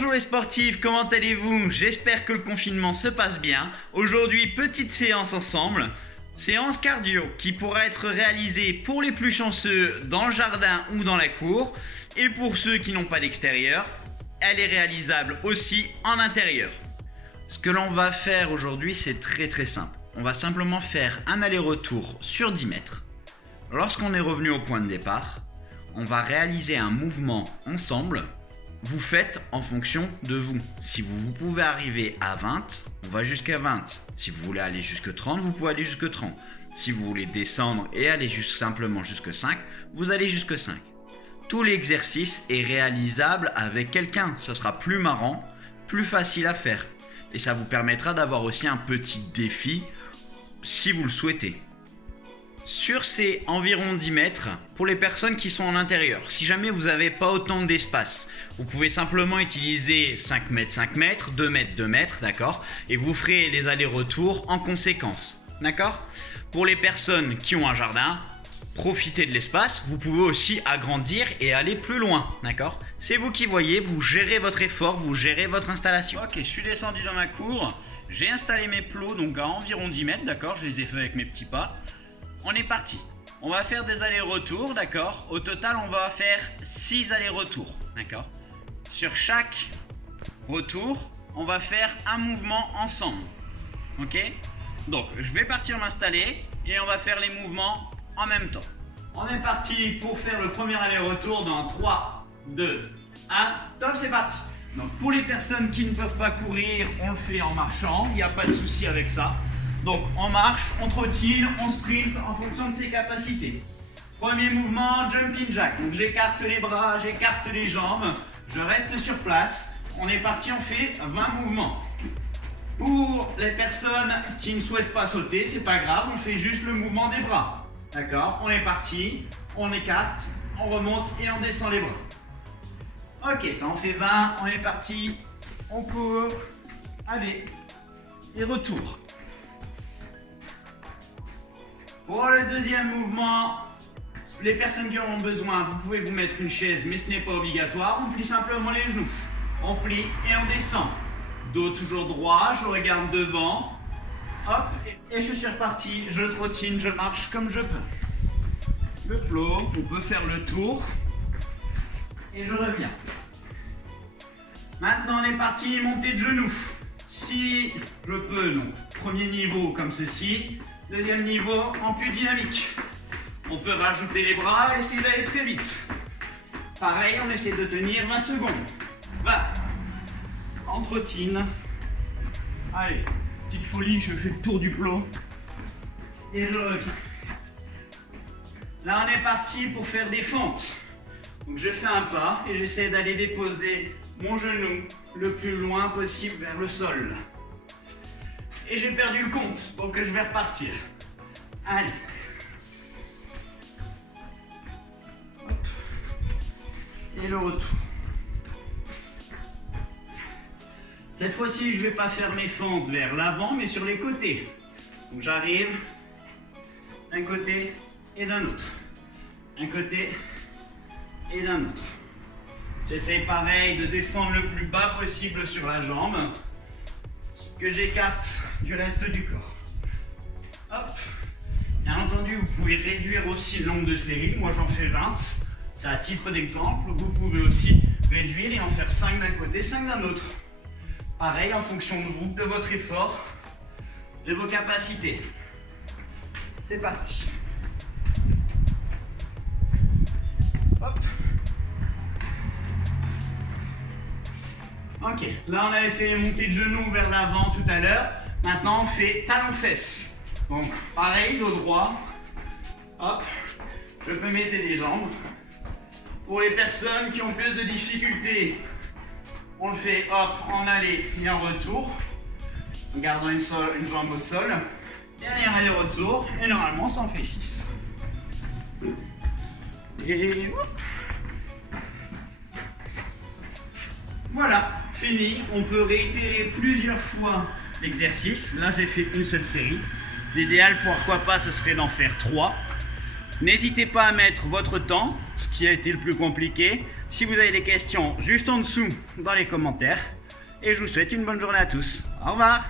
Bonjour les sportifs, comment allez-vous? J'espère que le confinement se passe bien. Aujourd'hui, petite séance ensemble. Séance cardio qui pourra être réalisée pour les plus chanceux dans le jardin ou dans la cour. Et pour ceux qui n'ont pas d'extérieur, elle est réalisable aussi en intérieur. Ce que l'on va faire aujourd'hui, c'est très simple. On va simplement faire un aller-retour sur 10 mètres. Lorsqu'on est revenu au point de départ, on va réaliser un mouvement ensemble. Vous faites en fonction de vous. Si vous pouvez arriver à 20, on va jusqu'à 20. Si vous voulez aller jusqu'à 30, vous pouvez aller jusqu'à 30. Si vous voulez descendre et aller simplement jusqu'à 5, vous allez jusqu'à 5. Tout l'exercice est réalisable avec quelqu'un. Ça sera plus marrant, plus facile à faire. Et ça vous permettra d'avoir aussi un petit défi si vous le souhaitez. Sur ces environ 10 mètres, pour les personnes qui sont en intérieur, si jamais vous n'avez pas autant d'espace, vous pouvez simplement utiliser 5 mètres, 2 mètres, d'accord? Et vous ferez les allers-retours en conséquence, d'accord? Pour les personnes qui ont un jardin, profitez de l'espace, vous pouvez aussi agrandir et aller plus loin, d'accord? C'est vous qui voyez, vous gérez votre effort, vous gérez votre installation. Ok, je suis descendu dans ma cour, j'ai installé mes plots donc à environ 10 mètres, d'accord? Je les ai fait avec mes petits pas. On est parti. On va faire des allers-retours, d'accord? Au total, on va faire 6 allers-retours, d'accord? Sur chaque retour, on va faire un mouvement ensemble, ok? Donc, je vais partir m'installer et on va faire les mouvements en même temps. On est parti pour faire le premier aller-retour dans 3, 2, 1. Top, c'est parti. Donc, pour les personnes qui ne peuvent pas courir, on le fait en marchant. Il n'y a pas de souci avec ça. Donc on marche, on trottine, on sprint en fonction de ses capacités. Premier mouvement, jumping jack. Donc j'écarte les bras, j'écarte les jambes, je reste sur place. On est parti, on fait 20 mouvements. Pour les personnes qui ne souhaitent pas sauter, c'est pas grave, on fait juste le mouvement des bras. D'accord? On est parti, on écarte, on remonte et on descend les bras. Ok, ça en fait 20, on est parti, on court, allez, et retour. Pour le deuxième mouvement, les personnes qui en ont besoin, vous pouvez vous mettre une chaise, mais ce n'est pas obligatoire. On plie simplement les genoux. On plie et on descend. Dos toujours droit, je regarde devant. Hop, et je suis reparti. Je trottine, je marche comme je peux. Le plot, on peut faire le tour. Et je reviens. Maintenant, on est parti, montée de genoux. Si je peux, donc, premier niveau comme ceci. Deuxième niveau en plus dynamique. On peut rajouter les bras et essayer d'aller très vite. Pareil, on essaie de tenir 20 secondes. Va. On trottine. Allez, petite folie, je fais le tour du plot. Et je reviens. Là, on est parti pour faire des fentes. Donc je fais un pas et j'essaie d'aller déposer mon genou le plus loin possible vers le sol. Et j'ai perdu le compte, donc je vais repartir. Allez. Hop. Et le retour. Cette fois-ci, je ne vais pas faire mes fentes vers l'avant, mais sur les côtés. Donc j'arrive d'un côté et d'un autre. Un côté et d'un autre. J'essaie pareil de descendre le plus bas possible sur la jambe. Que j'écarte du reste du corps. Hop. Bien entendu, vous pouvez réduire aussi le nombre de séries. Moi, j'en fais 20. C'est à titre d'exemple. Vous pouvez aussi réduire et en faire 5 d'un côté, 5 d'un autre. Pareil, en fonction de vous, de votre effort, de vos capacités. C'est parti. Hop. Ok, là on avait fait les montées de genoux vers l'avant tout à l'heure. Maintenant on fait talons-fesses. Donc pareil, dos droit. Hop, je peux mettre les jambes. Pour les personnes qui ont plus de difficultés, on le fait hop, en aller et en retour. En gardant une jambe au sol. Dernier aller-retour. Et normalement ça en fait 6. Et hop. Voilà, fini. On peut réitérer plusieurs fois l'exercice. Là, j'ai fait une seule série. L'idéal, pourquoi pas, ce serait d'en faire 3. N'hésitez pas à mettre votre temps, ce qui a été le plus compliqué. Si vous avez des questions, juste en dessous dans les commentaires. Et je vous souhaite une bonne journée à tous. Au revoir.